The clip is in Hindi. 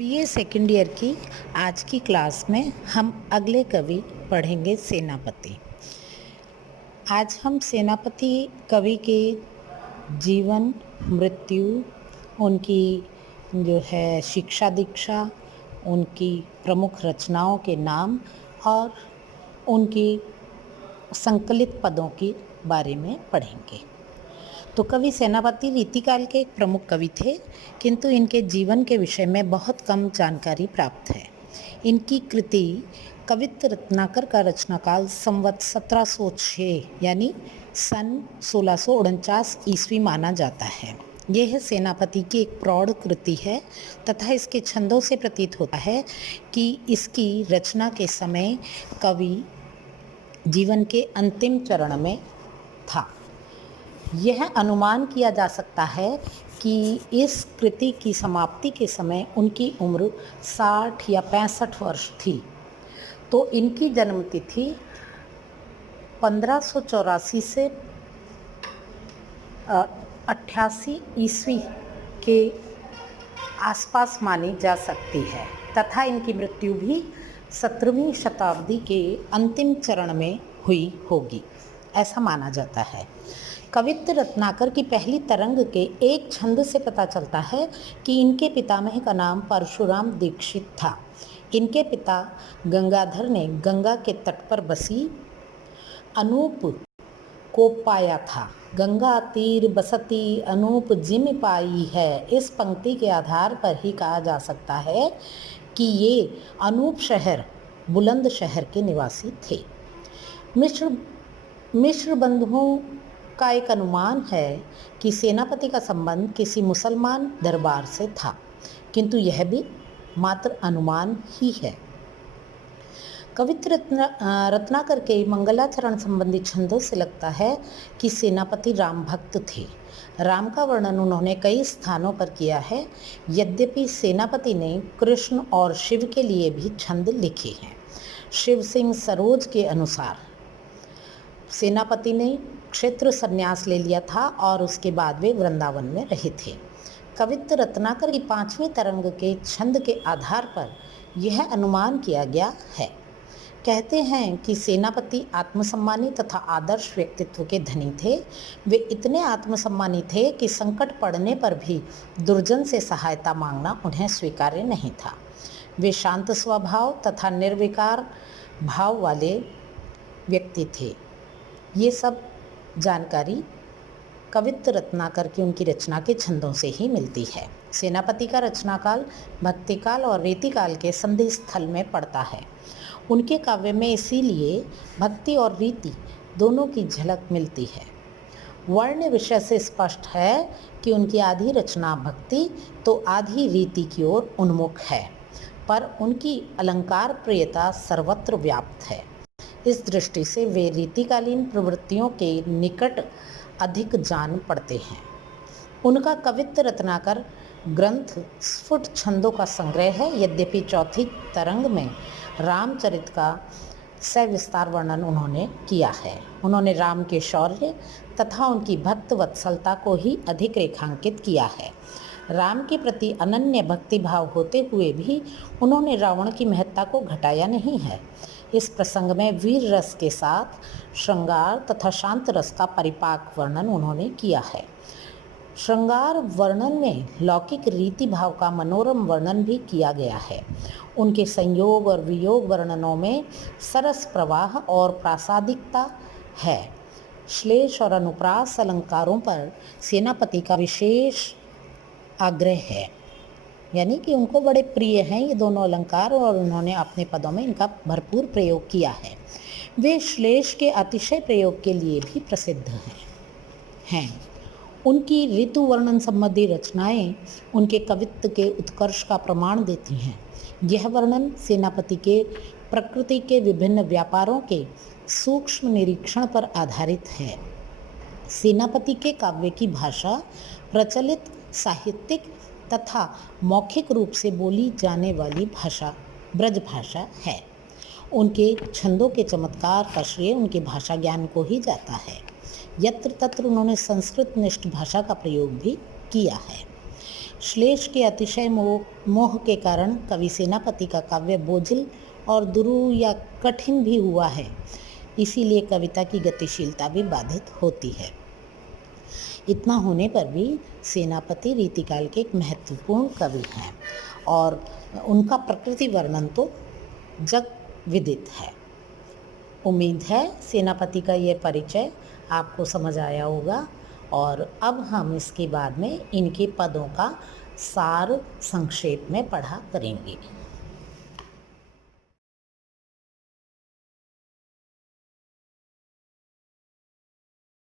बीए सेकेंड ईयर की आज की क्लास में हम अगले कवि पढ़ेंगे सेनापति। आज हम सेनापति कवि के जीवन, मृत्यु, उनकी जो है शिक्षा दीक्षा, उनकी प्रमुख रचनाओं के नाम और उनकी संकलित पदों के बारे में पढ़ेंगे। तो कवि सेनापति रीतिकाल के एक प्रमुख कवि थे, किंतु इनके जीवन के विषय में बहुत कम जानकारी प्राप्त है। इनकी कृति कवित्त रत्नाकर का रचनाकाल संवत 1706 यानी सन 1649 ईस्वी माना जाता है। यह सेनापति की एक प्रौढ़ कृति है तथा इसके छंदों से प्रतीत होता है कि इसकी रचना के समय कवि जीवन के अंतिम चरण में था। यह अनुमान किया जा सकता है कि इस कृति की समाप्ति के समय उनकी उम्र 60 या 65 वर्ष थी। तो इनकी जन्म तिथि 1584 से 88 ईस्वी के आसपास मानी जा सकती है तथा इनकी मृत्यु भी 17वीं शताब्दी के अंतिम चरण में हुई होगी, ऐसा माना जाता है। कवित्त रत्नाकर की पहली तरंग के एक छंद से पता चलता है कि इनके पितामह का नाम परशुराम दीक्षित था। इनके पिता गंगाधर ने गंगा के तट पर बसी अनूप को पाया था। गंगा तीर बसती अनूप जिम पाई है। इस पंक्ति के आधार पर ही कहा जा सकता है कि ये अनूप शहर बुलंदशहर के निवासी थे। मिश्र बंधुओं का एक अनुमान है कि सेनापति का संबंध किसी मुसलमान दरबार से था, किंतु यह भी मात्र अनुमान ही है। कवित्त रत्नाकर के मंगलाचरण संबंधी छंदों से लगता है कि सेनापति राम भक्त थे। राम का वर्णन उन्होंने कई स्थानों पर किया है। यद्यपि सेनापति ने कृष्ण और शिव के लिए भी छंद लिखे हैं। शिव सिंह सरोज के अनुसार सेनापति ने क्षेत्र संन्यास ले लिया था और उसके बाद वे वृंदावन में रहे थे। कवित्त रत्नाकर की 5वीं तरंग के छंद के आधार पर यह अनुमान किया गया है। कहते हैं कि सेनापति आत्मसम्मानी तथा आदर्श व्यक्तित्व के धनी थे। वे इतने आत्मसम्मानी थे कि संकट पड़ने पर भी दुर्जन से सहायता मांगना उन्हें स्वीकार्य नहीं था। वे शांत स्वभाव तथा निर्विकार भाव वाले व्यक्ति थे। ये सब जानकारी कवित्त रत्नाकर की उनकी रचना के छंदों से ही मिलती है। सेनापति का रचनाकाल भक्तिकाल और रीतिकाल के संधि स्थल में पड़ता है। उनके काव्य में इसीलिए भक्ति और रीति दोनों की झलक मिलती है। वर्ण विषय से स्पष्ट है कि उनकी आधी रचना भक्ति तो आधी रीति की ओर उन्मुख है, पर उनकी अलंकार प्रियता सर्वत्र व्याप्त है। इस दृष्टि से वे रीतिकालीन प्रवृत्तियों के निकट अधिक जान पड़ते हैं। उनका कवित्त रत्नाकर ग्रंथ स्फुट छंदों का संग्रह है। यद्यपि चौथी तरंग में रामचरित का सविस्तार वर्णन उन्होंने किया है। उन्होंने राम के शौर्य तथा उनकी भक्त वत्सलता को ही अधिक रेखांकित किया है। राम के प्रति अनन्य भक्ति भाव होते हुए भी उन्होंने रावण की महत्ता को घटाया नहीं है। इस प्रसंग में वीर रस के साथ श्रृंगार तथा शांत रस का परिपाक वर्णन उन्होंने किया है। श्रृंगार वर्णन में लौकिक रीति भाव का मनोरम वर्णन भी किया गया है। उनके संयोग और वियोग वर्णनों में सरस प्रवाह और प्रासादिकता है। श्लेष और अनुप्रास अलंकारों पर सेनापति का विशेष आग्रह है, यानी कि उनको बड़े प्रिय हैं ये दोनों अलंकार और उन्होंने अपने पदों में इनका भरपूर प्रयोग किया है। वे श्लेष के अतिशय प्रयोग के लिए भी प्रसिद्ध हैं। उनकी ऋतु वर्णन संबंधी रचनाएं उनके कवित्व के उत्कर्ष का प्रमाण देती हैं। यह वर्णन सेनापति के प्रकृति के विभिन्न व्यापारों के सूक्ष्म निरीक्षण पर आधारित है। सेनापति के काव्य की भाषा प्रचलित साहित्यिक तथा मौखिक रूप से बोली जाने वाली भाषा ब्रज भाषा है। उनके छंदों के चमत्कार का श्रेय उनके भाषा ज्ञान को ही जाता है। यत्र तत्र उन्होंने संस्कृत निष्ठ भाषा का प्रयोग भी किया है। श्लेष के अतिशय मोह के कारण कवि सेनापति का काव्य बोझिल और दुरूह या कठिन भी हुआ है। इसीलिए कविता की गतिशीलता भी बाधित होती है। इतना होने पर भी सेनापति रीतिकाल के एक महत्वपूर्ण कवि हैं और उनका प्रकृति वर्णन तो जग विदित है। उम्मीद है सेनापति का ये परिचय आपको समझ आया होगा और अब हम इसके बाद में इनके पदों का सार संक्षेप में पढ़ा करेंगे।